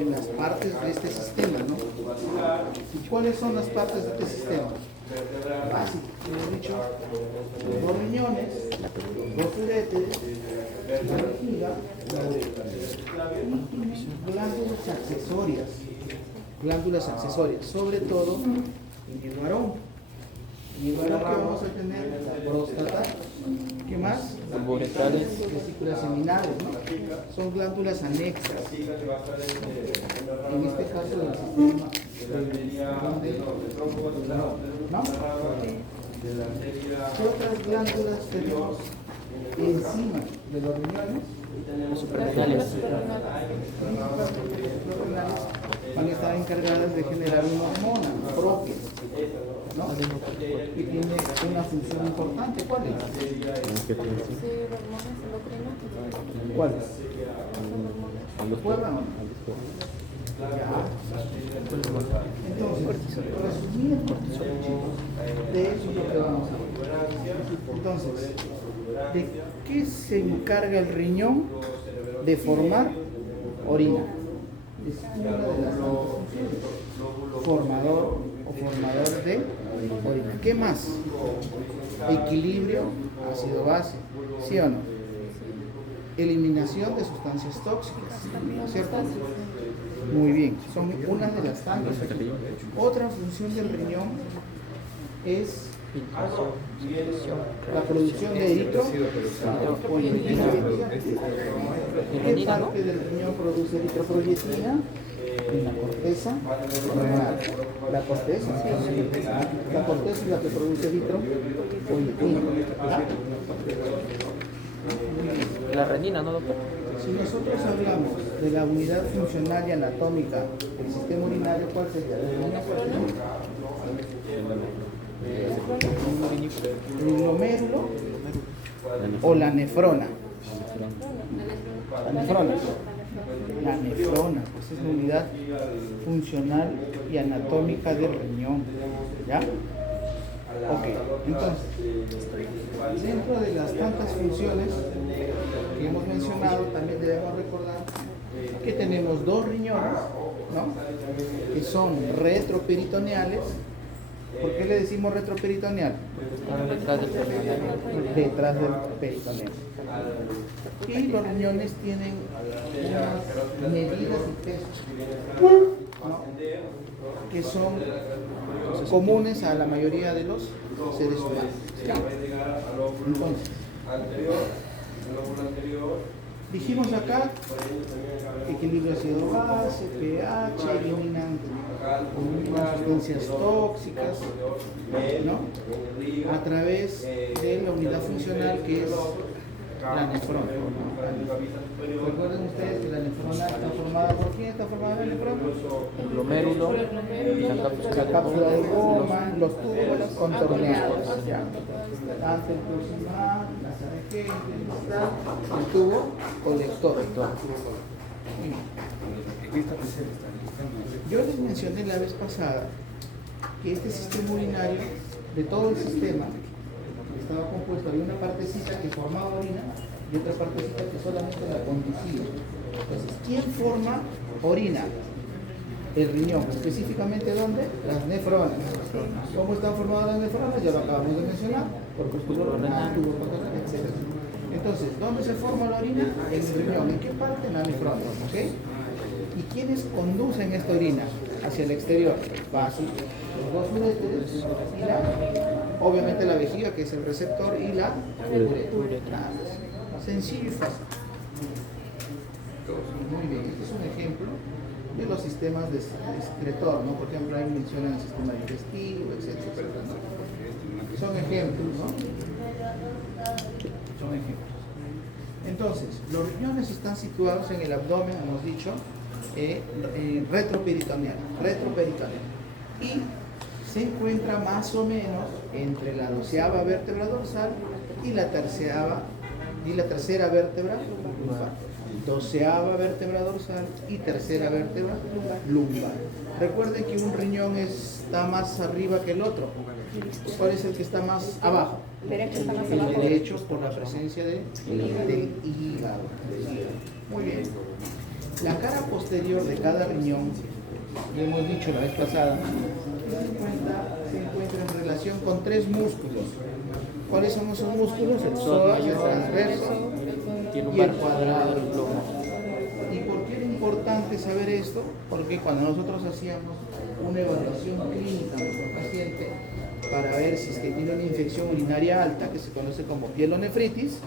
en las partes de este sistema, ¿no? ¿Y cuáles son las partes de este sistema? Básico, hemos dicho, los dos riñones, dos uréteres, la vejiga, la uretra. Y glándulas accesorias, sobre todo en el varón. En el varón, ¿qué vamos a tener? La próstata. ¿Qué más? Las vesículas seminales, ¿no? Son glándulas anexas. En este caso del sistema ¿no? ¿Qué otras glándulas tenemos encima de los riñones? Las suprarrenales. Van a estar encargadas de generar una hormona propia, ¿no? Que tiene una función importante. ¿Cuál es? ¿Cuál es? ¿Recuerdan? Entonces, resumiendo, de eso es lo que vamos a ver. Entonces, ¿de qué se encarga el riñón? De formar orina. Es una de las funciones. Formador o formador de orina. ¿Qué más? Equilibrio ácido-base, ¿sí o no? Eliminación de sustancias tóxicas, ¿cierto? Muy bien, son una de las tantas. Otra función del riñón es la producción de eritroproyetina. ¿Qué parte del riñón produce eritroproyetina? En la corteza renal. La corteza es la que produce eritroproyetina. La renina, ¿no, doctor? Si nosotros hablamos de la unidad funcional y anatómica del sistema urinario, ¿cuál sería? ¿El glomérulo o la nefrona? La nefrona. La nefrona, pues es la unidad funcional y anatómica del riñón. ¿Ya? Ok, entonces, dentro de las tantas funciones que hemos mencionado, también debemos recordar que tenemos dos riñones, ¿no? Que son retroperitoneales. ¿Por qué le decimos retroperitoneal? Detrás del peritoneal. Y los riñones tienen unas medidas y pesos, ¿no? Que son comunes a la mayoría de los seres humanos. Entonces, dijimos acá equilibrio ácido-base, pH, eliminan sustancias tóxicas, ¿no? A través de la unidad funcional que es la nefrona. Recuerden ustedes que la nefrona está formada por quién está formada la nefrona? El glomérulo, la cápsula de goma, los túbulos contorneados, tanto el proximal, la sargente, el tubo colector. Yo les mencioné la vez pasada que este sistema urinario, de todo el sistema, estaba compuesto, había una partecita que formaba orina y otra partecita que solamente la conducía. Entonces, ¿quién forma orina? El riñón. ¿Específicamente dónde? Las nefronas. ¿Cómo están formadas las nefronas? Ya lo acabamos de mencionar, porque el tubo renal, tubo coronal, etc. Entonces, ¿dónde se forma la orina? En el riñón. ¿En qué parte? En la nefrona. ¿Ok? ¿Y quiénes conducen esta orina hacia el exterior? Vasos, los dos uréteres y obviamente la vejiga, que es el receptor, y la uretra. Sencillo y fácil. Muy bien, este es un ejemplo de los sistemas de excretor, ¿no? Por ejemplo, ahí mencionan el sistema digestivo, etc. ¿no? Son ejemplos, ¿no? Son ejemplos. Entonces, los riñones están situados en el abdomen, hemos dicho, retroperitoneal. Y se encuentra más o menos entre la 12ª vértebra dorsal y la tercera vértebra lumbar. 12ª vértebra dorsal y tercera vértebra lumbar. Recuerden que un riñón está más arriba que el otro. ¿Cuál es el que está más abajo? Derecho está más El abajo. derecho, por la presencia del hígado. Muy bien. La cara posterior de cada riñón, lo hemos dicho la vez pasada, se encuentra en relación con tres músculos. ¿Cuáles son esos músculos? El psoas, el transverso y el cuadrado. ¿Y por qué era importante saber esto? Porque cuando nosotros hacíamos una evaluación clínica a nuestro paciente para ver si es que tiene una infección urinaria alta, que se conoce como pielonefritis,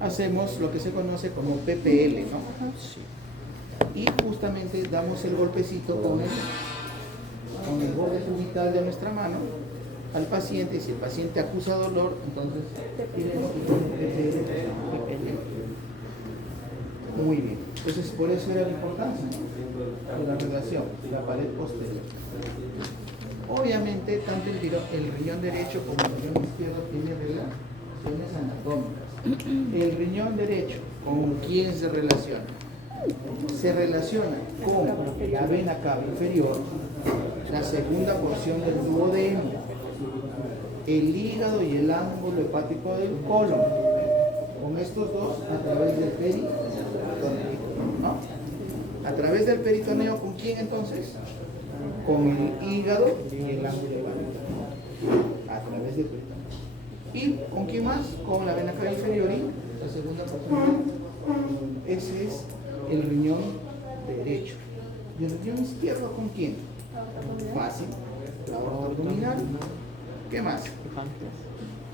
hacemos lo que se conoce como PPL, ¿no? Y justamente damos el golpecito con el borde subital de nuestra mano al paciente, y si el paciente acusa dolor, entonces diremos que tiene PPL. Muy bien. Entonces, por eso era la importancia, ¿no?, de la relación de la pared posterior. Obviamente, tanto el riñón derecho como el riñón izquierdo tienen relaciones anatómicas. El riñón derecho, ¿con quién se relaciona? Se relaciona con la vena cava inferior, la segunda porción del duodeno, el hígado y el ángulo hepático del colon. Con estos dos a través del peritoneo, ¿no? A través del peritoneo, ¿con quién entonces? Con el hígado y el ángulo hepático, a través del peritoneo. ¿Y con quién más? Con la vena cava inferior y la segunda porción. Ese es el riñón derecho. ¿Y el riñón izquierdo con quién? Fácil, la aorta abdominal. ¿Qué más?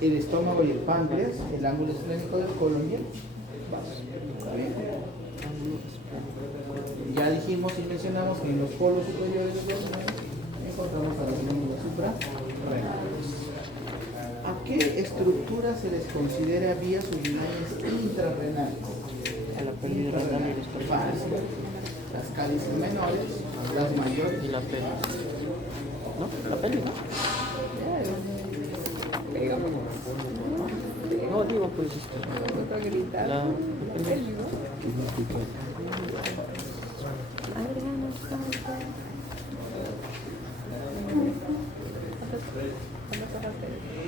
El estómago y el páncreas, el ángulo esplénico del colon y el vaso. Ya dijimos y mencionamos que en los polos superiores de los riñones encontramos a las glándulas suprarrenales. ¿A qué estructura se les considera vías urinarias intrarrenales? A la pelvis renal y los Fácil. Las cálices menores, las mayores y la pelvis. ¿No? La pelvis, ¿no? No, digo, pues la pelvis.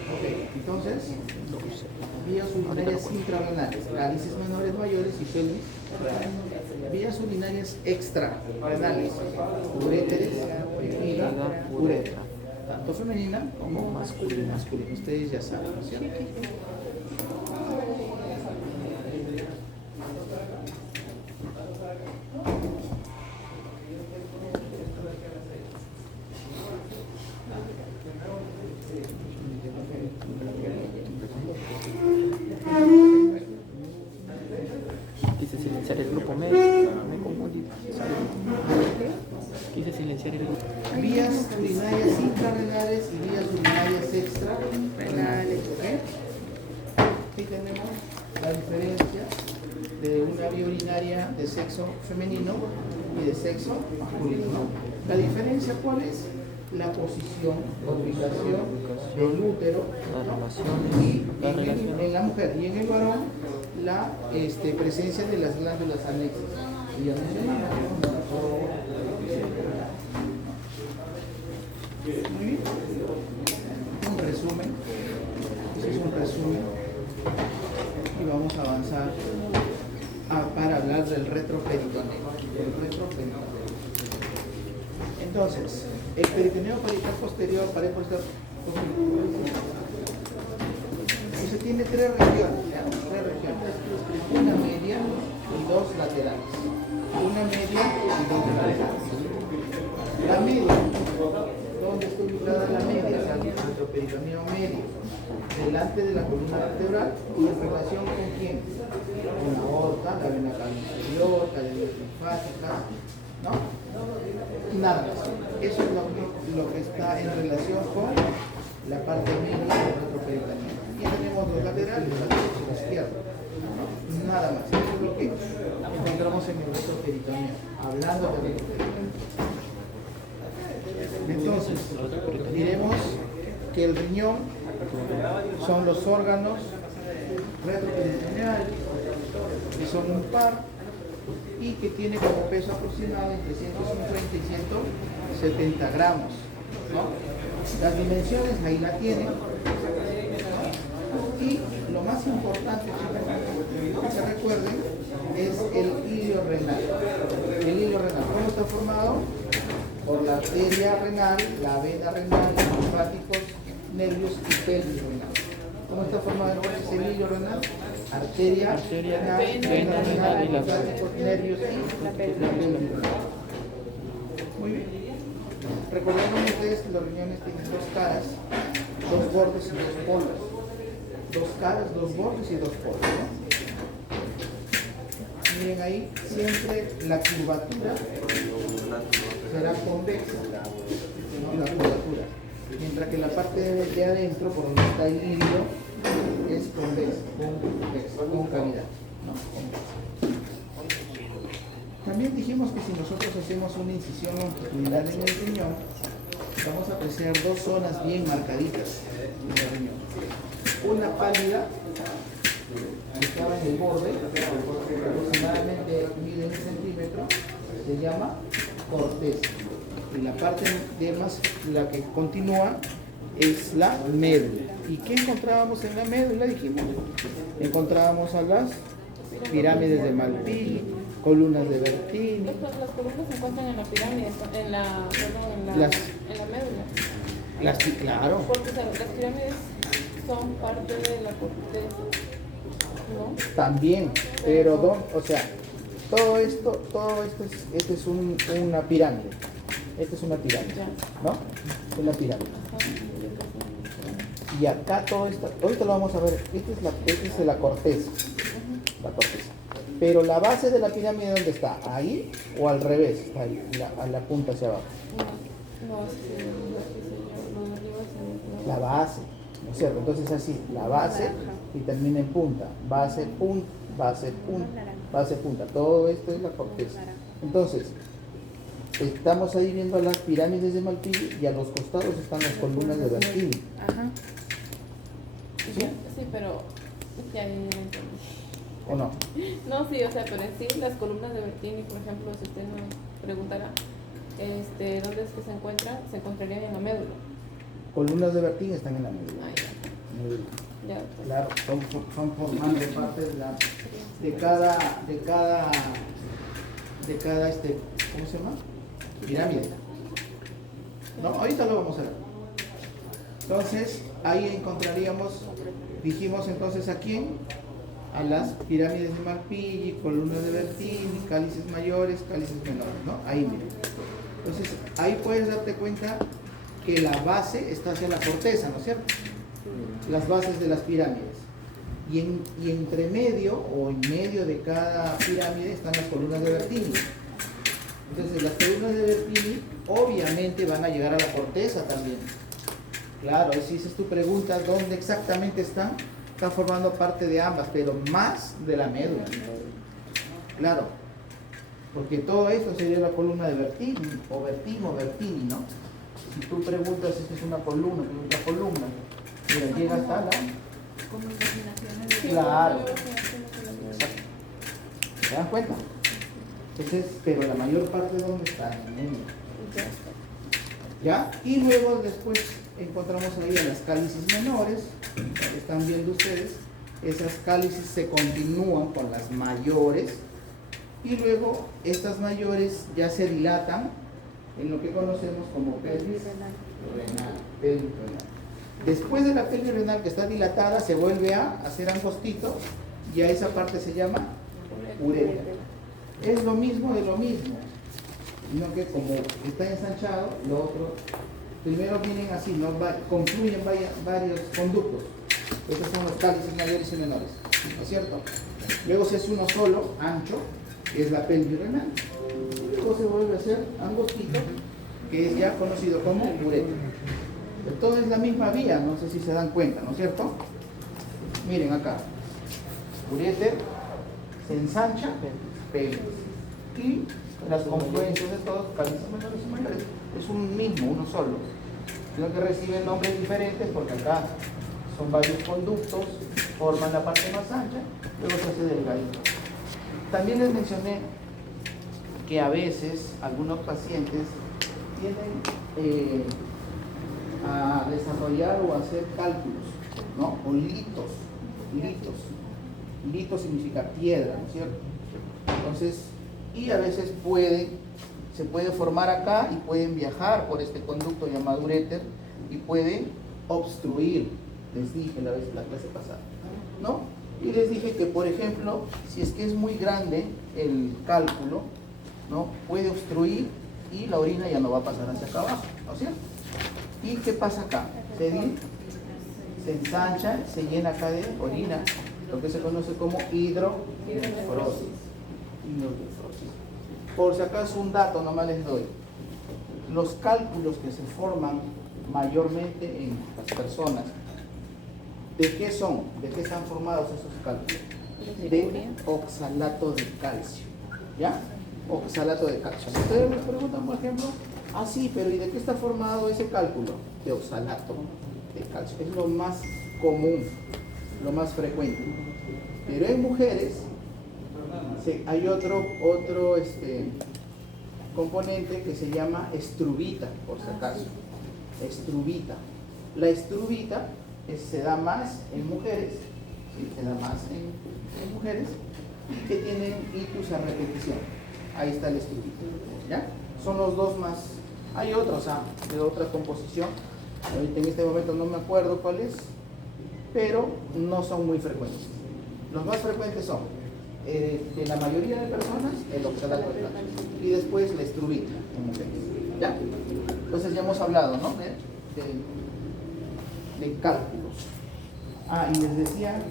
Ok, entonces, vías urinarias intrarrenales, cálices menores, mayores y pelvis. Vías urinarias extrarrenales, uréteres, vejiga, uretra. Tanto femenina como masculina. Ustedes ya saben, ¿no es cierto? Quise silenciar el grupo, me confundí. Quise silenciar el grupo. Vías urinarias intrarrenales y vías urinarias extrarrenales. ¿Ok? Aquí tenemos la diferencia de una vía urinaria de sexo femenino y de sexo masculino, ¿no? La diferencia, ¿cuál es? La posición, la ubicación del útero, ¿no? Y en la mujer y en el varón la presencia de las glándulas anexas. Y ya mencionamos. Muy bien. Un resumen. Este es un resumen. Y vamos a avanzar para hablar del retroperitoneo. Entonces, el peritoneo parietal posterior, pared posterior, se tiene tres regiones, ¿ya? Tres regiones. Una media y dos laterales. Una media y dos laterales. La media, ¿dónde está ubicada la media? O sea, nuestro peritoneo medio, delante de la columna vertebral y en relación con quién? Con la aorta, la vena cava inferior, cadenas linfáticas, ¿no? Nada más. Eso es lo que está en relación con la parte media del retroperitoneo. Y tenemos los laterales, la derecha y la izquierda, ¿no? Nada más. Eso es lo que encontramos en el retroperitoneo, hablando del retroperitoneo. Entonces, diremos que el riñón son los órganos retroperitoneales, que son un par y que tiene como peso aproximado entre 150 y 170 gramos, ¿no? Las dimensiones ahí la tienen, ¿no? Y lo más importante, chicos, que se recuerden, es el hilo renal. El hilo renal, ¿cómo está formado? Por la arteria renal, la vena renal, los linfáticos, nervios y pelvis renal. ¿Cómo está formado entonces el hilo renal? Arteria renal, vena renal, linfáticos, nervios y la pelvis renal. Muy bien. Recuerden ustedes que los riñones tienen dos caras, dos bordes y dos polos. Dos caras, dos bordes y dos polos, ¿no? Miren ahí, siempre la curvatura será convexa, ¿no? La curvatura. Mientras que la parte de adentro, por donde está el hilo, es convexa, con cavidad, ¿no? Convexa. También dijimos que si nosotros hacemos una incisión longitudinal en el riñón, vamos a apreciar dos zonas bien marcaditas en el riñón. Una pálida, ubicada en el borde, aproximadamente mide 1 centímetro, se llama corteza. Y la parte de más, la que continúa, es la médula. ¿Y qué encontrábamos en la médula? Dijimos, encontrábamos a las pirámides de Malpighi, columnas de Bertini. Las columnas se encuentran en la pirámide, en la médula. Claro. Porque las pirámides son parte de la corteza, ¿no? También, pero o sea, todo esto es una pirámide. Esta es una pirámide, ¿no? Una pirámide. Y acá todo esto, ahorita lo vamos a ver, esta es la corteza. La corteza. Pero la base de la pirámide, ¿dónde está? ¿Ahí o al revés? Está ahí, a la punta hacia abajo. La base, ¿no es cierto? Entonces así, la base y termina en punta. Base, punta, base, punta, base, punta. Todo esto es la corteza. Entonces, estamos ahí viendo las pirámides de Malpighi y a los costados están las columnas de Bertini. Ajá. ¿Sí? Sí, pero ya entendí. ¿O no? No, sí, o sea, pero en sí las columnas de Bertini, por ejemplo, si usted nos preguntara dónde es que se encuentran, se encontrarían en la médula. Columnas de Bertini están en la médula. Ah, ya. Médula. Ya, pues. Claro, son formando parte de cada ¿cómo se llama? Pirámide. No, ahorita lo vamos a ver. Entonces, ahí encontraríamos, dijimos entonces a quién, a las pirámides de Malpighi, columnas de Bertini, cálices mayores, cálices menores, ¿no? Ahí miren. Entonces, ahí puedes darte cuenta que la base está hacia la corteza, ¿no es cierto? Las bases de las pirámides. Y entre medio o en medio de cada pirámide están las columnas de Bertini. Entonces las columnas de Bertini obviamente van a llegar a la corteza también. Claro, si esa es tu pregunta, ¿dónde exactamente están? Están formando parte de ambas, pero más de la médula. Claro, porque todo eso sería la columna de Bertini, o Bertini, ¿no? Si tú preguntas si es una columna, si es otra columna, mira, llega hasta la... Claro. Exacto. ¿Se dan cuenta? Entonces, pero la mayor parte de dónde está, en el medio. ¿Ya? Y luego después encontramos ahí a las cálices menores, que están viendo ustedes. Esas cálices se continúan con las mayores y luego estas mayores ya se dilatan en lo que conocemos como pelvis renal. Pelvis renal. Después de la pelvis renal que está dilatada se vuelve a hacer angostito y a esa parte se llama uretra. Es lo mismo de lo mismo, sino que como está ensanchado, lo otro, primero vienen así, ¿no? Confluyen varios conductos. Estos son los cálices mayores y menores, ¿no es cierto? Luego se hace uno solo, ancho, que es la pelvis renal. Y luego se vuelve a hacer angostito, que es ya conocido como uretra. Todo es la misma vía, no sé si se dan cuenta, ¿no es cierto? Miren acá, ureter se ensancha, pelvis, y las confluencias de todos, cálices menores y mayores, es un mismo, uno solo, sino que reciben nombres diferentes porque acá son varios conductos, forman la parte más ancha, luego se hace delgadito. También les mencioné que a veces algunos pacientes tienen a desarrollar o hacer cálculos, ¿no? O litos. Lito significa piedra, ¿no es cierto? Entonces, y a veces se puede formar acá y pueden viajar por este conducto llamado uréter y pueden obstruir, les dije la clase pasada, ¿no? Y les dije que, por ejemplo, si es que es muy grande el cálculo, ¿no? Puede obstruir y la orina ya no va a pasar hacia acá abajo, ¿no es cierto? ¿Y qué pasa acá? Se ensancha, se llena acá de orina, lo que se conoce como hidronefrosis. Por si acaso un dato nomás les doy. Los cálculos que se forman mayormente en las personas, ¿de qué son? ¿De qué están formados esos cálculos? De oxalato de calcio. ¿Ya? Oxalato de calcio. Si ustedes me preguntan, por ejemplo, sí, pero ¿y de qué está formado ese cálculo? De oxalato de calcio. Es lo más común, lo más frecuente. Pero en mujeres hay otro componente que se llama estrubita, por si acaso. Estrubita. La estrubita se da más en mujeres, ¿sí? Se da más en mujeres que tienen ictus a repetición. Ahí está el estrubita, ¿ya? Son los dos más. Hay otros de otra composición. Ahorita en este momento no me acuerdo cuál es, pero no son muy frecuentes. Los más frecuentes son, de la mayoría de personas, el oxalato de calcio y después la estrubita en mujeres, ¿ya? Entonces ya hemos hablado, ¿no? De cálculos. Y les decía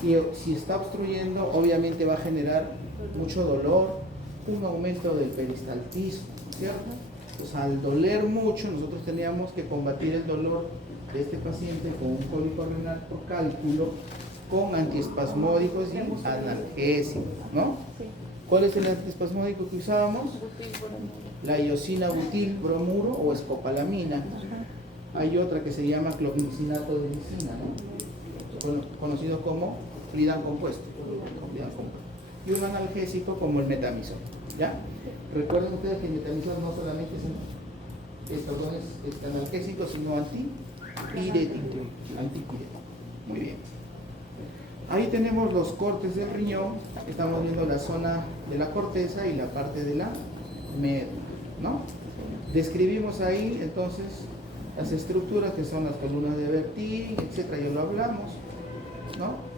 que si está obstruyendo, obviamente va a generar mucho dolor, un aumento del peristaltismo, ¿cierto? Pues al doler mucho, nosotros teníamos que combatir el dolor de este paciente con un cólico renal por cálculo, con antiespasmódicos y analgésicos, ¿no? ¿Cuál es el antiespasmódico que usábamos? La iosina butil bromuro o escopolamina. Hay otra que se llama clopidogranato de lisina, ¿no? Conocido como Flidan compuesto. Y un analgésico como el metamizol, ¿ya? Recuerden ustedes que el metamizol no solamente es analgésico, sino antipirético. Muy bien. Ahí tenemos los cortes del riñón. Estamos viendo la zona de la corteza y la parte de la médula, ¿no? Describimos ahí entonces las estructuras que son las columnas de Bertin, etcétera, ya lo hablamos, ¿no?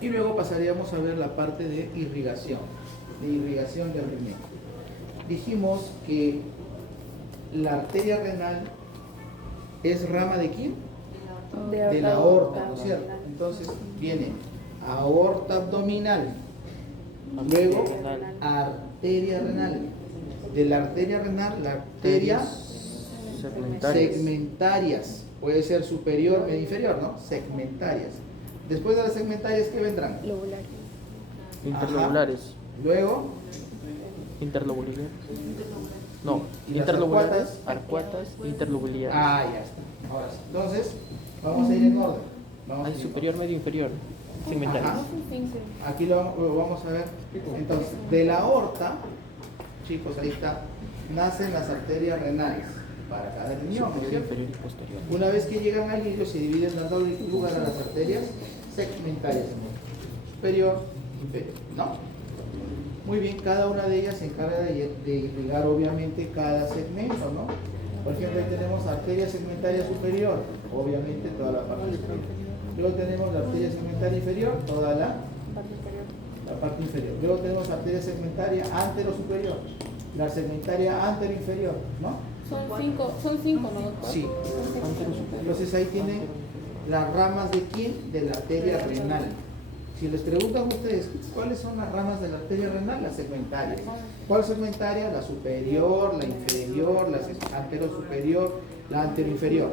Y luego pasaríamos a ver la parte de irrigación del riñón. Dijimos que la arteria renal es rama de ¿quién? De la aorta, ¿no es cierto? Entonces viene aorta abdominal, luego arteria renal. De la arteria renal, la arteria segmentarias. Puede ser superior, medio, inferior, ¿no? Segmentarias. Después de las segmentarias, ¿qué vendrán? Lobulares. Interlobulares. Luego, interlobulares. No, ¿y las interlobulares, arcuatas, interlobulares. Ya está. Ahora sí. Entonces, vamos a ir en orden. Hay superior, medio, inferior. Segmentarias. Aquí lo vamos a ver. Entonces, de la aorta, chicos, ahí está, nacen las arterias renales para cada riñón, ¿no es cierto? Inferior y posterior. Una vez que llegan al hilo, se dividen dando lugar a las arterias segmentarias, superior, inferior, ¿no? Muy bien, cada una de ellas se encarga de irrigar obviamente cada segmento, ¿no? Por ejemplo, ahí tenemos arteria segmentaria superior, obviamente toda la parte superior. Luego tenemos la arteria segmentaria inferior, toda la parte inferior. Luego tenemos arteria segmentaria antero-superior, la segmentaria antero-inferior, ¿no? Son cinco, ¿no? Sí. Entonces ahí tienen las ramas de ¿quién? De la arteria renal. Si les preguntan a ustedes, ¿cuáles son las ramas de la arteria renal? Las segmentarias. ¿Cuál segmentaria? La superior, la inferior, la anterosuperior, la anteroinferior.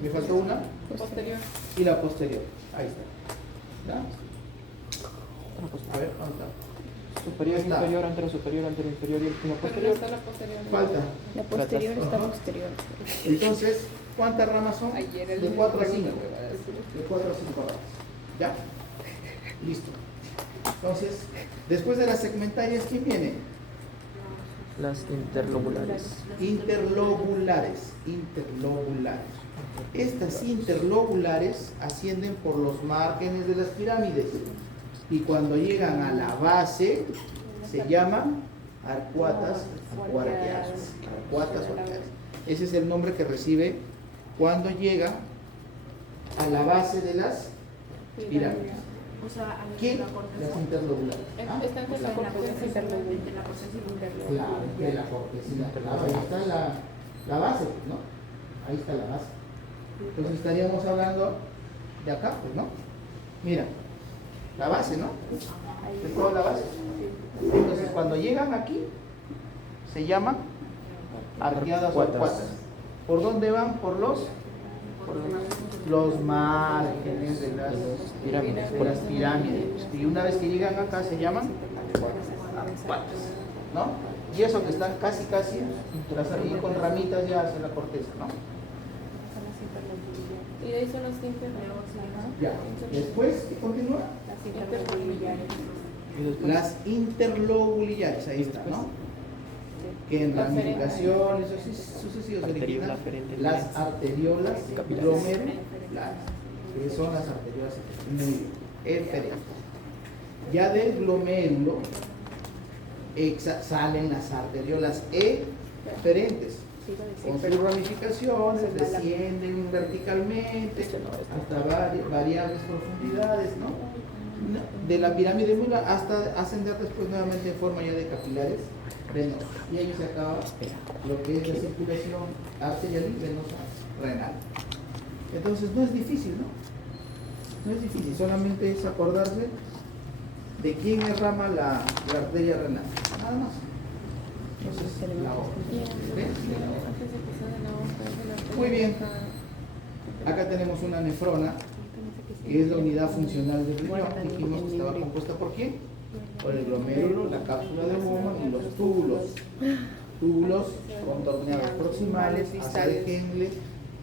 ¿Me faltó una? Posterior. Y la posterior. Ahí está. ¿Ya? A ver, ¿dónde está? Superior, Está. inferior, antero superior, antero inferior y el Pero no posterior. está la posterior. Falta. La posterior está Ajá. posterior. Entonces, ¿cuántas ramas son? Ayer De el 4 a 5. pregunta. De 4 a 5 ramas. ¿Ya? Listo. Entonces, después de las segmentarias, ¿quién viene? Las interlobulares. Interlobulares. Estas interlobulares ascienden por los márgenes de las pirámides y cuando llegan a la base se llaman arcuatas o arqueadas. Arcuatas o arqueadas. Ese es el nombre que recibe cuando llega a la base de las pirámides. O sea, ¿Qué? la corteza. Las interlobulares. Está entre la corteza interlobular. Claro, de la corteza. Claro, ahí está la base, ¿no? Ahí está la base. Entonces estaríamos hablando de acá, pues, ¿no? Mira, la base, ¿no? De toda la base. Entonces cuando llegan aquí, se llaman arqueadas o arcuatas. ¿Por dónde van? Por los márgenes de las pirámides. Y una vez que llegan acá se llaman arcuatas, ¿no? Y eso que están casi y con ramitas ya hacia la corteza, ¿no? Y de ahí son los interlobulares. Ya. Después, ¿qué continúa? Las interlobulillares, ahí está, ¿no? Que en ramificaciones sucesivas originan las arteriolas glomerulares, que son las arteriolas eferentes. Ya del glomérulo salen las arteriolas eferentes. Con sus ramificaciones descienden verticalmente hasta variables profundidades, ¿no? De la pirámide mular hasta ascender después nuevamente en forma ya de capilares venosos. Y ahí se acaba lo que es la circulación arterial y venosa renal. Entonces no es difícil, ¿no? No es difícil, solamente es acordarse de quién derrama la arteria renal. Nada más. Entonces, la aorta. ¿Ven? Muy bien. Acá tenemos una nefrona, que es la unidad funcional del riñón. Dijimos que estaba compuesta por quién? Por el glomérulo, la cápsula de Bowman y los túbulos. Túbulos contorneados proximales, asa de Henle,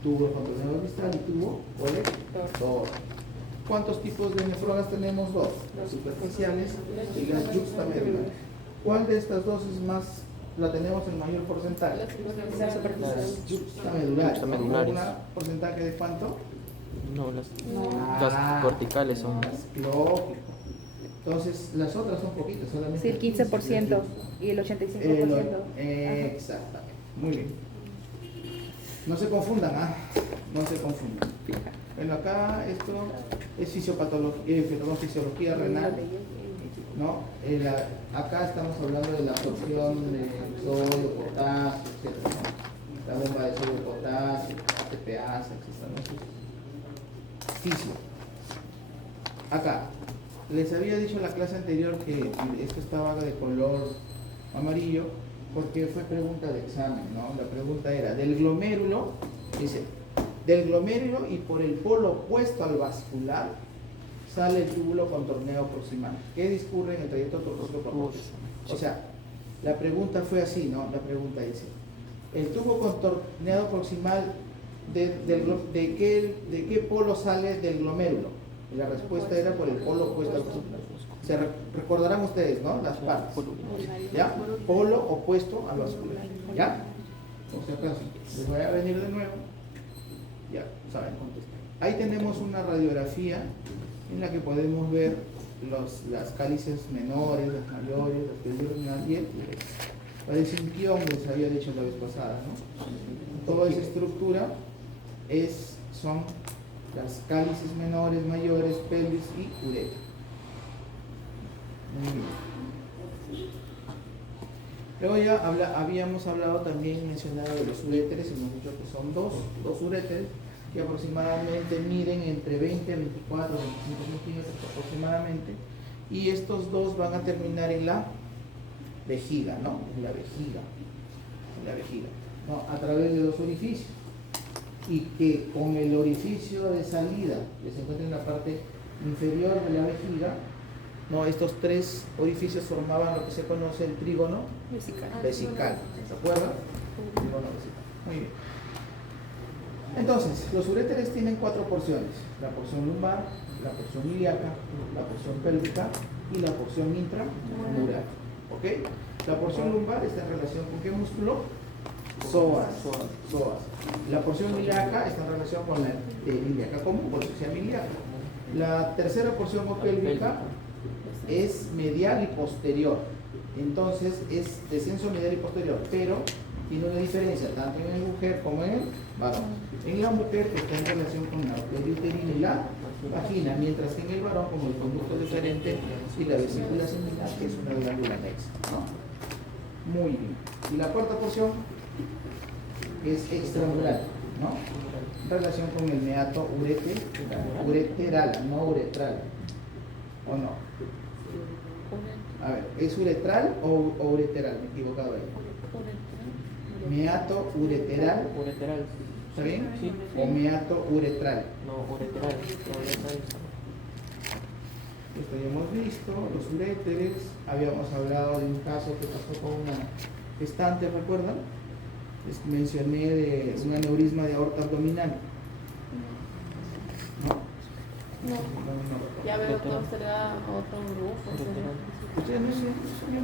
tubo contorneado distal y tubo colector. ¿Cuántos tipos de nefronas tenemos? Dos, las superficiales y las yuxtamedulares. ¿Cuál de estas dos es más, la tenemos en mayor porcentaje? Las yuxtamedulares. ¿Un porcentaje de cuánto? No, las corticales son. Lógico. Entonces, las otras son poquitas, solamente. Sí, el 15% y el 85%. Exactamente. Muy bien. No se confundan, ¿ah? No se confundan. Bueno, acá esto es fisiología renal, ¿no? Acá estamos hablando de la absorción de sodio, potasio, etc., ¿no? La bomba de sodio, potasio, ATPase, etc., ¿no? Fisio. Acá, les había dicho en la clase anterior que esto estaba de color amarillo porque fue pregunta de examen, ¿no? La pregunta era, del glomérulo, dice, del glomérulo y por el polo opuesto al vascular sale el túbulo contorneado proximal. ¿Qué discurre en el trayecto tortuoso? O sea, la pregunta fue así, ¿no? La pregunta dice, el tubo contorneado proximal ¿de qué polo sale del glomérulo? Y la respuesta era por el polo opuesto al vascular. Se recordarán ustedes, ¿no? Las partes. ¿Ya? Polo opuesto al vascular. ¿Ya? Por si acaso, les voy a venir de nuevo. Ya, saben contestar. Ahí tenemos una radiografía en la que podemos ver las cálices menores, las mayores, las pedional y el parecinquión, les había dicho la vez pasada, ¿no? Toda esa estructura son las cálices menores, mayores, pelvis y uretra. Muy bien. Luego ya habíamos hablado también, mencionado de los uréteres, hemos dicho que son dos uréteres que aproximadamente miden entre 20 a 24 o 25 centímetros aproximadamente, y estos dos van a terminar en la vejiga, ¿no? En la vejiga, ¿no? A través de dos orificios, y que con el orificio de salida que se encuentra en la parte inferior de la vejiga, ¿no? Estos tres orificios formaban lo que se conoce el trígono vesical. ¿Se acuerdan? Trígono vesical. Muy bien. Entonces, los uréteres tienen 4 porciones: la porción lumbar, la porción ilíaca, la porción pélvica y la porción intramural. ¿Ok? La porción lumbar está en relación con qué músculo? Psoas. La porción ilíaca está en relación con la ilíaca común, por eso se llama ilíaca. La tercera porción pélvica es medial y posterior. Entonces es descenso medial y posterior, pero tiene una diferencia tanto en la mujer como en el varón. En la mujer está en relación con la arteria uterina y la vagina, mientras que en el varón como el conducto deferente y la vesícula seminal, que es una glándula anexa, ¿no? Muy bien. Y la cuarta porción es extramural, ¿no? En relación con el meato ureteral, no uretral, ¿o no? A ver, ¿es uretral o ureteral? Me he equivocado ahí. Meato ureteral, Ureteral. ¿está bien? Sí. O meato uretral. No, ureteral. No, ureteral. Esto ya hemos visto, los uréteres. Habíamos hablado de un caso que pasó con una gestante, ¿recuerdan? Les mencioné de un aneurisma de aorta abdominal. ¿No? No, ya veo que será otro grupo. Ureteral. Ustedes no sé.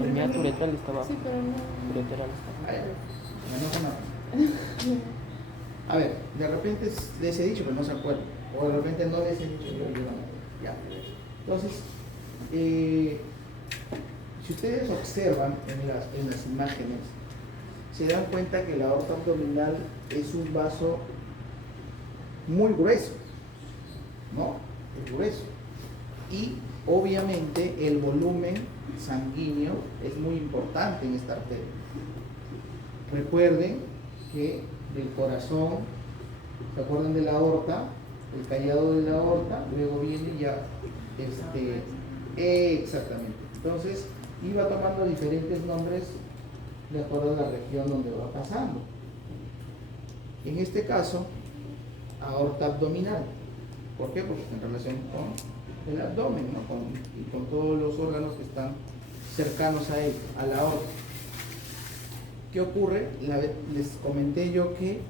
El meato uretral está abajo. Sí, pero no. Ureteral. A ver, de repente les he dicho, pero no se acuerdan. O de repente no les he dicho, yo no. Ya. Entonces, si ustedes observan en las imágenes, se dan cuenta que la aorta abdominal es un vaso muy grueso, ¿no? Es grueso. Y obviamente el volumen sanguíneo es muy importante en esta arteria. Recuerden que del corazón, ¿se acuerdan de la aorta? El callado de la aorta, luego viene ya exactamente. Entonces iba tomando diferentes nombres de acuerdo a la región donde va pasando. En este caso, aorta abdominal. ¿Por qué? Porque en relación con el abdomen, ¿no? Y con todos los órganos que están cercanos a él, a la aorta. ¿Qué ocurre? Les comenté yo que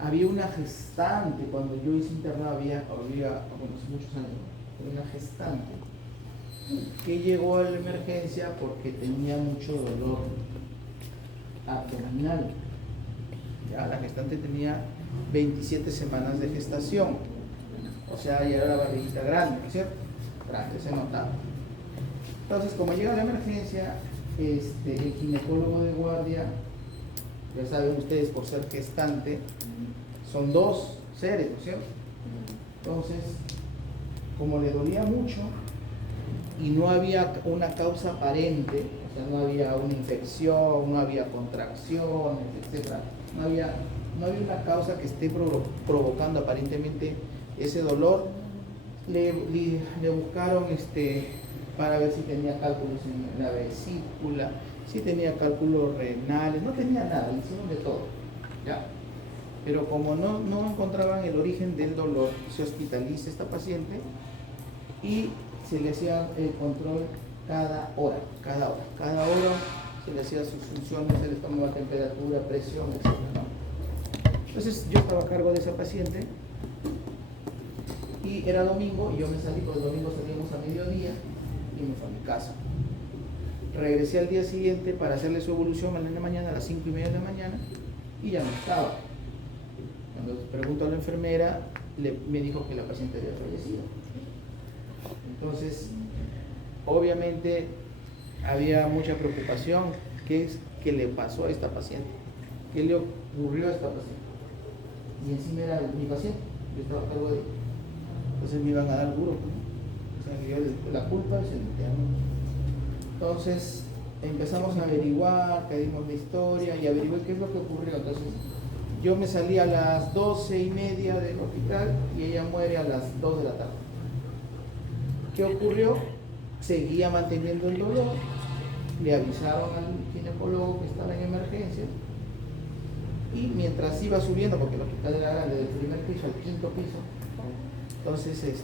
había una gestante, cuando yo hice internado había hace muchos años, una gestante que llegó a la emergencia porque tenía mucho dolor abdominal. Ya la gestante tenía 27 semanas de gestación, o sea, ya era la barriguita grande, ¿cierto? Grande, se notaba. Entonces, como llega a la emergencia, el ginecólogo de guardia, ya saben ustedes por ser gestante, son dos seres, ¿no es cierto? Entonces, como le dolía mucho y no había una causa aparente, o sea, no había una infección, no había contracciones, etc. No había una causa que esté provocando aparentemente ese dolor. Le buscaron para ver si tenía cálculos en la vesícula, si tenía cálculos renales, no tenía nada, le hicieron de todo, ¿ya? Pero como no encontraban el origen del dolor, se hospitaliza esta paciente y se le hacía el control cada hora se le hacía sus funciones, se le tomaba temperatura, presión, etc., ¿no? Entonces yo estaba a cargo de esa paciente y era domingo y yo me salí, porque el domingo salíamos a mediodía y me fui a mi casa. Regresé al día siguiente para hacerle su evolución en la mañana, a las 5:30 de la mañana, y ya no estaba. Cuando pregunto a la enfermera, me dijo que la paciente había fallecido. Entonces, obviamente, había mucha preocupación. ¿Qué le pasó a esta paciente? ¿Qué le ocurrió a esta paciente? Y encima era mi paciente, yo estaba a cargo de ella. Entonces me iban a dar duro, ¿no? O sea, que yo la culpa se le quedaba. Entonces empezamos a averiguar, caímos de historia y averigué qué es lo que ocurrió. Entonces yo me salí a las 12:30 del hospital y ella muere a las 2 de la tarde. ¿Qué ocurrió? Seguía manteniendo el dolor, le avisaron al ginecólogo que estaba en emergencia y mientras iba subiendo, porque el hospital era grande, del primer piso al 5.º piso, entonces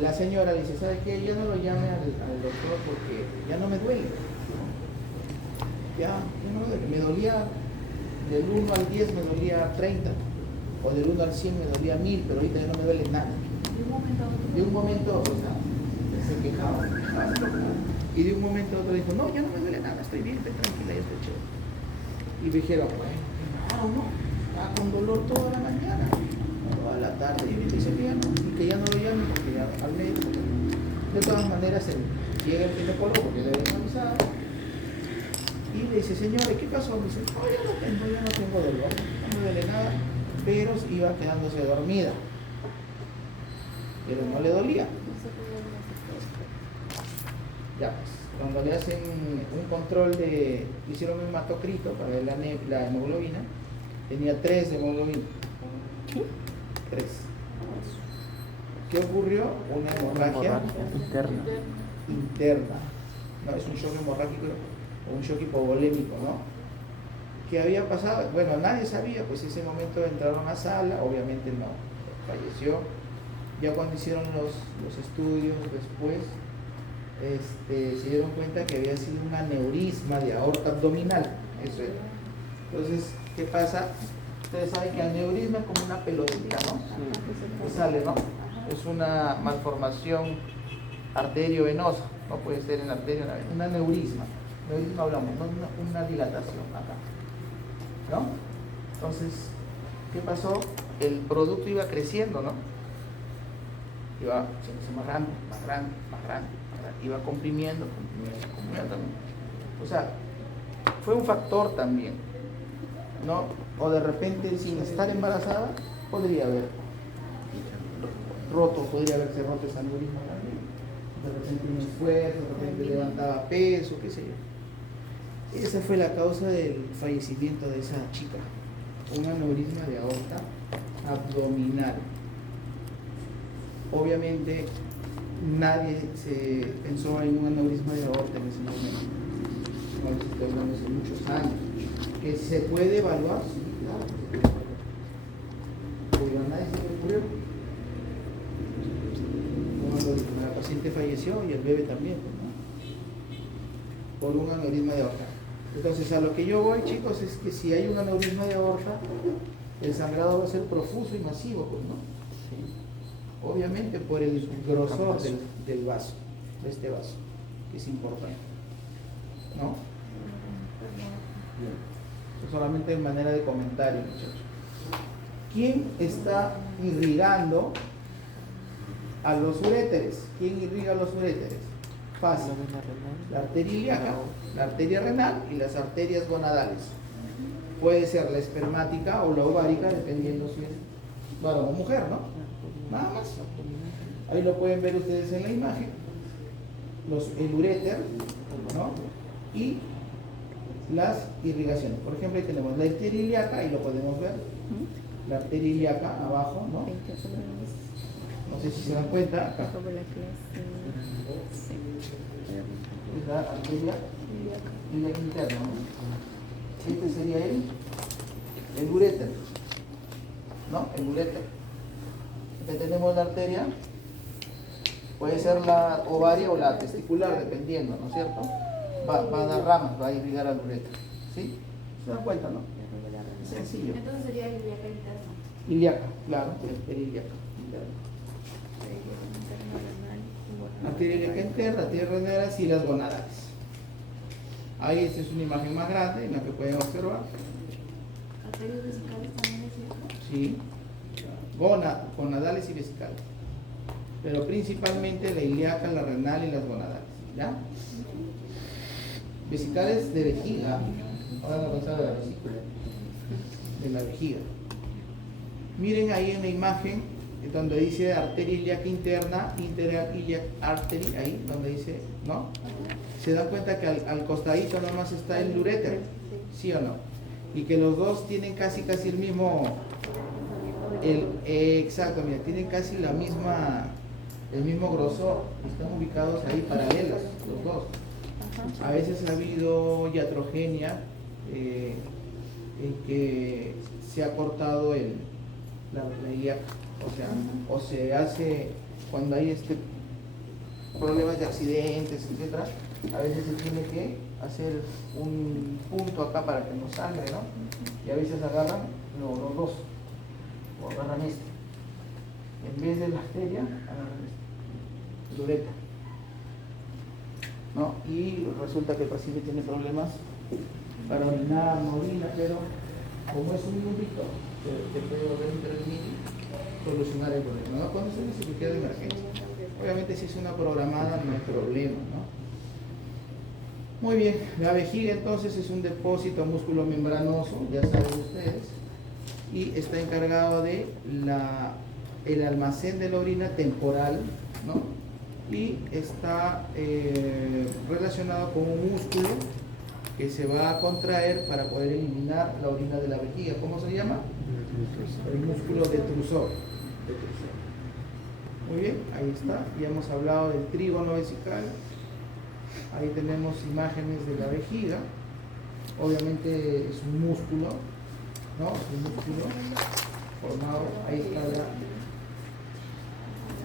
la señora dice, ¿sabe qué? Ya no lo llame al doctor porque ya no me duele, ¿no? Ya no me duele, me dolía del 1 al 10 me dolía 30, o del 1 al 100 me dolía 1000, pero ahorita ya no me duele nada. De un momento a otro, o sea, se quejaba. Y de un momento a otro dijo, no, ya no me duele nada, estoy bien, estoy tranquila, ya estoy chévere. Y me dijeron, bueno, no, estaba con dolor toda la mañana, toda la tarde, y me dice que ya no, y que ya no lo llame porque ya al médico. De todas maneras, llega el ginecólogo porque le habían avisado. Y le dice, señores, ¿qué pasó? Me dice, no, yo no tengo dolor, no me duele nada, pero iba quedándose dormida. Pero no le dolía. Ya, pues, cuando le hacen un control hicieron un hematocrito para ver la hemoglobina, tenía 3 de hemoglobina. 3. ¿Qué ocurrió? Una hemorragia interna. No, es un shock hemorrágico o un shock hipovolémico, ¿no? ¿Qué había pasado? Bueno, nadie sabía, pues ese momento entraron a sala, obviamente no, falleció. Ya cuando hicieron los estudios después, se dieron cuenta que había sido un aneurisma de aorta abdominal. Eso era. Entonces, ¿qué pasa? Ustedes saben que aneurisma es como una pelotita, ¿no? Que sale, ¿no? Es una malformación arteriovenosa, no puede ser en la arteria, un aneurisma. Aneurisma hablamos, no una dilatación acá, ¿no? Entonces, ¿qué pasó? El producto iba creciendo, ¿no? Iba haciéndose más grande, más grande, más grande, más grande. Iba comprimiendo también. O sea, fue un factor también, ¿no? O de repente, sin estar embarazada, podría haberse roto ese aneurisma también. De repente un esfuerzo, de repente levantaba peso, qué sé yo. Esa fue la causa del fallecimiento de esa chica, un aneurisma de aorta abdominal. Obviamente nadie se pensó en un aneurisma de aorta en ese momento. No les estoy hablando hace muchos años. ¿Que se puede evaluar? Sí, claro, se puede evaluar. Pero a nadie se le ocurrió. Cuando la paciente falleció y el bebé también, ¿no? Por un aneurisma de aorta. Entonces, a lo que yo voy, chicos, es que si hay un aneurisma de aorta, el sangrado va a ser profuso y masivo, pues, ¿no? Obviamente por el grosor del vaso, de este vaso, que es importante, ¿no? Eso solamente de manera de comentario, muchachos. ¿Quién está irrigando a los uréteres? ¿Quién irriga a los uréteres? Fácil. La arteria ilíaca, la arteria renal y las arterias gonadales. Puede ser la espermática o la ovárica, dependiendo si es varón o mujer, ¿no? Nada más. Ahí lo pueden ver ustedes en la imagen. El uréter, ¿no? Y las irrigaciones. Por ejemplo, ahí tenemos la arteria ilíaca, ahí lo podemos ver. La arteria ilíaca abajo, ¿no? No sé si se dan cuenta, acá. Es la arteria ilíaca interna, ¿no? Este sería el uréter, ¿no? El uréter. Que tenemos la arteria, puede ser la ovaria o la testicular, dependiendo, ¿no es cierto? Va a dar ramas, va a irrigar al uréter, ¿sí? ¿Se dan cuenta, no? Es sencillo. Entonces sería ilíaca interna. Ilíaca, claro, arteria ilíaca interna. Arteria ilíaca interna, arteria renal y las gonadales. Ahí esta es una imagen más grande en la que pueden observar. ¿Arterias vesicales también es ilíaca? Sí. Gonadales y vesicales, pero principalmente la ilíaca, la renal y las gonadales, ¿ya? Vesicales de vejiga, ahora vamos a pasar a la vesícula, de la vejiga. Miren ahí en la imagen donde dice arteria ilíaca interna, iliac artery, ahí donde dice, ¿no? Se dan cuenta que al costadito nomás está el uréter, ¿sí o no? Y que los dos tienen casi el mismo. Exacto, mira, tienen casi el mismo grosor, están ubicados ahí paralelos los dos. A veces ha habido iatrogenia en que se ha cortado la ilíaca, o se hace cuando hay problemas de accidentes, etcétera. A veces se tiene que hacer un punto acá para que no sangre, ¿no? Y a veces agarran los dos. O agarran en vez de la arteria, agarran el uréter. ¿no? Y resulta que el paciente tiene problemas para orinar, no orina, pero como es un minutito, te puede volver a intervenir y solucionar el problema, ¿no? Cuando es una cirugía de emergencia. Obviamente si es una programada no hay problema, ¿no? Muy bien, la vejiga entonces es un depósito músculo membranoso, ya saben ustedes, y está encargado de el almacén de la orina temporal, ¿no? Y está relacionado con un músculo que se va a contraer para poder eliminar la orina de la vejiga. ¿Cómo se llama? El músculo detrusor. Muy bien, ahí está. Ya hemos hablado del trígono vesical. Ahí tenemos imágenes de la vejiga. Obviamente es un músculo, ¿no? Un músculo formado. Ahí está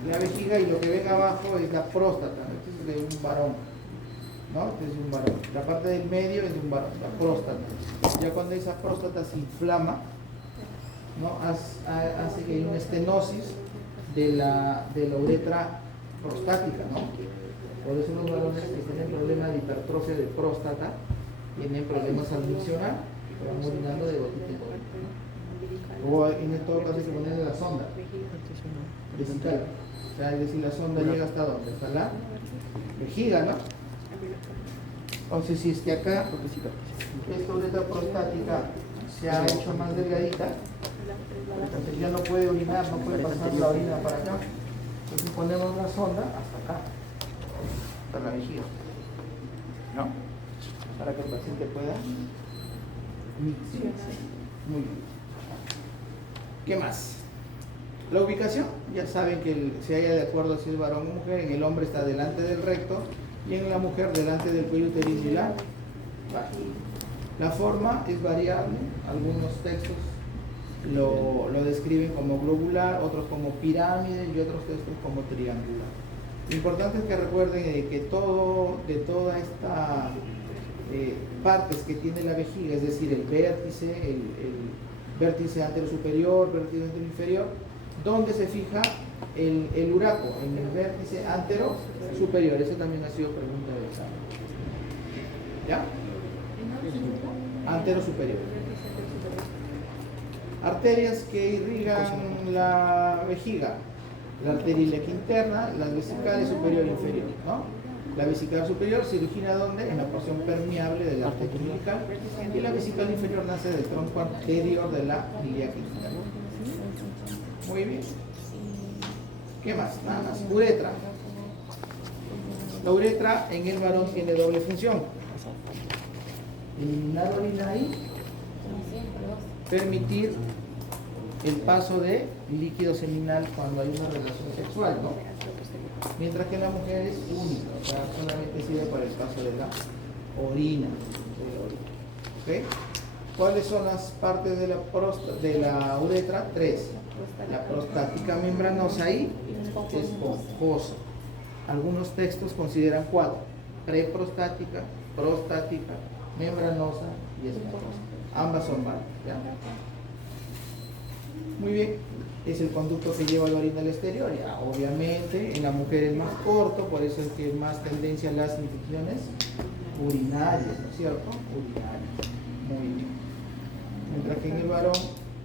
la vejiga, y lo que ven abajo es la próstata. Este es de un varón, ¿no? Este es de un varón. La parte del medio es de un varón, la próstata. Ya cuando esa próstata se inflama, ¿no? Hace que haya una estenosis de la uretra prostática, ¿no? Por eso los varones que tienen problemas de hipertrofia de próstata tienen problemas al miccionar, que van orinando de gotita en gotita. O en todo caso hay que ponerle la sonda vesical. O sea, es decir, la sonda llega hasta dónde, hasta la vejiga, ¿no? Entonces, si es que acá esta uretra prostática se ha hecho más delgadita, entonces ya no puede orinar, no puede pasar la orina para acá. Entonces ponemos la sonda hasta acá, hasta la vejiga, ¿no? Para que el paciente pueda miccionar. Muy bien. ¿Qué más? La ubicación, ya saben que se halla de acuerdo si es varón o mujer. En el hombre está delante del recto y en la mujer delante del cuello uterino y la vagina. La forma es variable, algunos textos lo describen como globular, otros como pirámide y otros textos como triangular. Lo importante es que recuerden que de toda esta partes que tiene la vejiga, es decir, el vértice antero superior, vértice antero inferior, ¿dónde se fija el uraco? En el vértice antero superior. Eso también ha sido pregunta de examen. ¿Ya? Antero superior. Arterias que irrigan la vejiga: la arteria ilíaca interna, las vesicales superior e inferior, ¿no? La vesical superior se origina ¿dónde? En la porción permeable de la arteria umbilical, y la vesical inferior nace del tronco anterior de la ilíaca interna. Muy bien. ¿Qué más? Nada más. Uretra. La uretra en el varón tiene doble función: eliminar orina ahí, permitir el paso de líquido seminal cuando hay una relación sexual, ¿no? Mientras que la mujer es única, o sea, solamente sirve para el paso de la orina. ¿Okay? ¿Cuáles son las partes de la uretra? 3. La prostática membranosa y esponjosa. Algunos textos consideran 4: preprostática, prostática, membranosa y esponjosa. Ambas son válidas, ¿ya? Muy bien, es el conducto que lleva la orina al exterior. Ya, obviamente en la mujer es más corto, por eso es que hay más tendencia a las infecciones urinarias, ¿no es cierto? Urinarias. Muy bien. Mientras que en el varón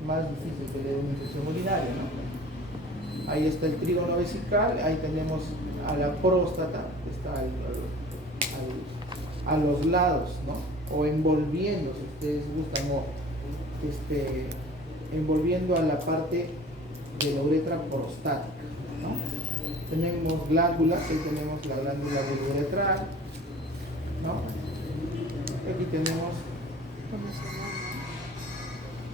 más difícil que le dé una infección urinaria, ¿no? Ahí está el trígono vesical, ahí tenemos a la próstata, que está a los lados, ¿no? O envolviendo, si ustedes gustan, o envolviendo a la parte de la uretra prostática, ¿no? Tenemos glándulas, ahí tenemos la glándula uretral, ¿no? Aquí tenemos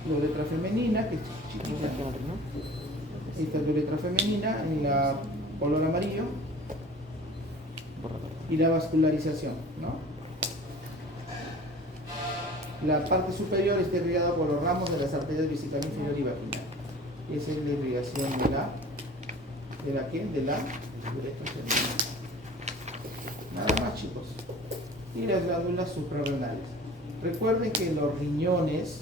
la uretra femenina, que es chiquita, ¿no? Esta es la uretra femenina en la color amarillo, y la vascularización, ¿no? La parte superior está irrigada por los ramos de las arterias vesical inferior y vaginal. Esa es la irrigación ¿de la qué? De la uretra femenina. Nada más, chicos. Y las glándulas suprarrenales. Recuerden que los riñones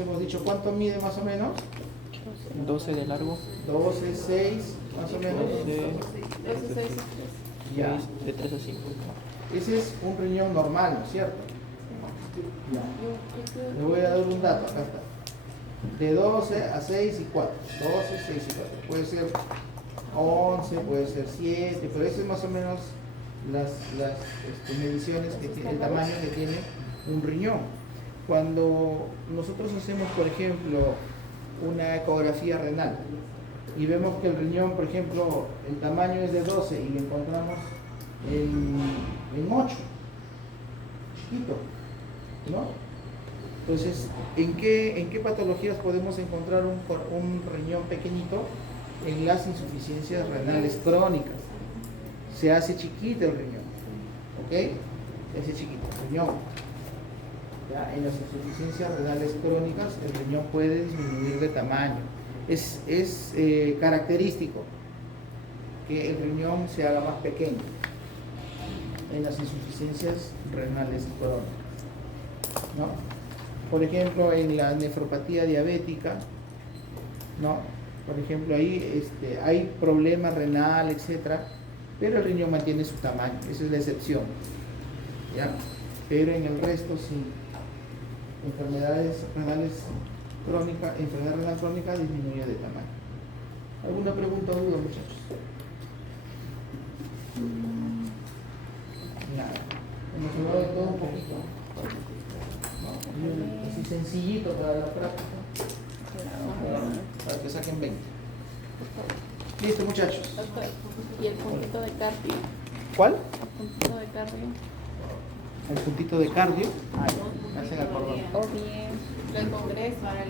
hemos dicho, ¿cuánto mide más o menos? 12 de largo. 12, 6, más o menos. 12, 6 y 3. Ya. De 3 a 5. Ese es un riñón normal, ¿no es cierto? Ya. Le voy a dar un dato, acá está. De 12 a 6 y 4. 12, 6 y 4. Puede ser 11, puede ser 7, pero eso es más o menos las mediciones, que tiene, el tamaño que tiene un riñón. Cuando nosotros hacemos, por ejemplo, una ecografía renal y vemos que el riñón, por ejemplo, el tamaño es de 12 y lo encontramos en 8, chiquito, ¿no? Entonces, ¿en qué patologías podemos encontrar un riñón pequeñito? En las insuficiencias renales crónicas. Se hace chiquito el riñón, ¿ok? Se hace chiquito el riñón. Ya, en las insuficiencias renales crónicas el riñón puede disminuir de tamaño. Es característico que el riñón se haga más pequeño en las insuficiencias renales crónicas, ¿no? Por ejemplo, en la nefropatía diabética, ¿no? Por ejemplo, ahí hay problema renal, etcétera, pero el riñón mantiene su tamaño, esa es la excepción, ¿ya? Pero en el resto sí. Enfermedades renales crónicas, enfermedad renal crónica disminuye de tamaño. ¿Alguna pregunta o duda, muchachos? Nada. Hemos hablado de todo un poquito, ¿no? Y así sencillito para la práctica, para que saquen 20. Listo, muchachos. Doctor, ¿y el puntito de cardio? ¿Cuál? El puntito de cardio. El puntito de cardio. Me hacen acordar. O bien, el congreso.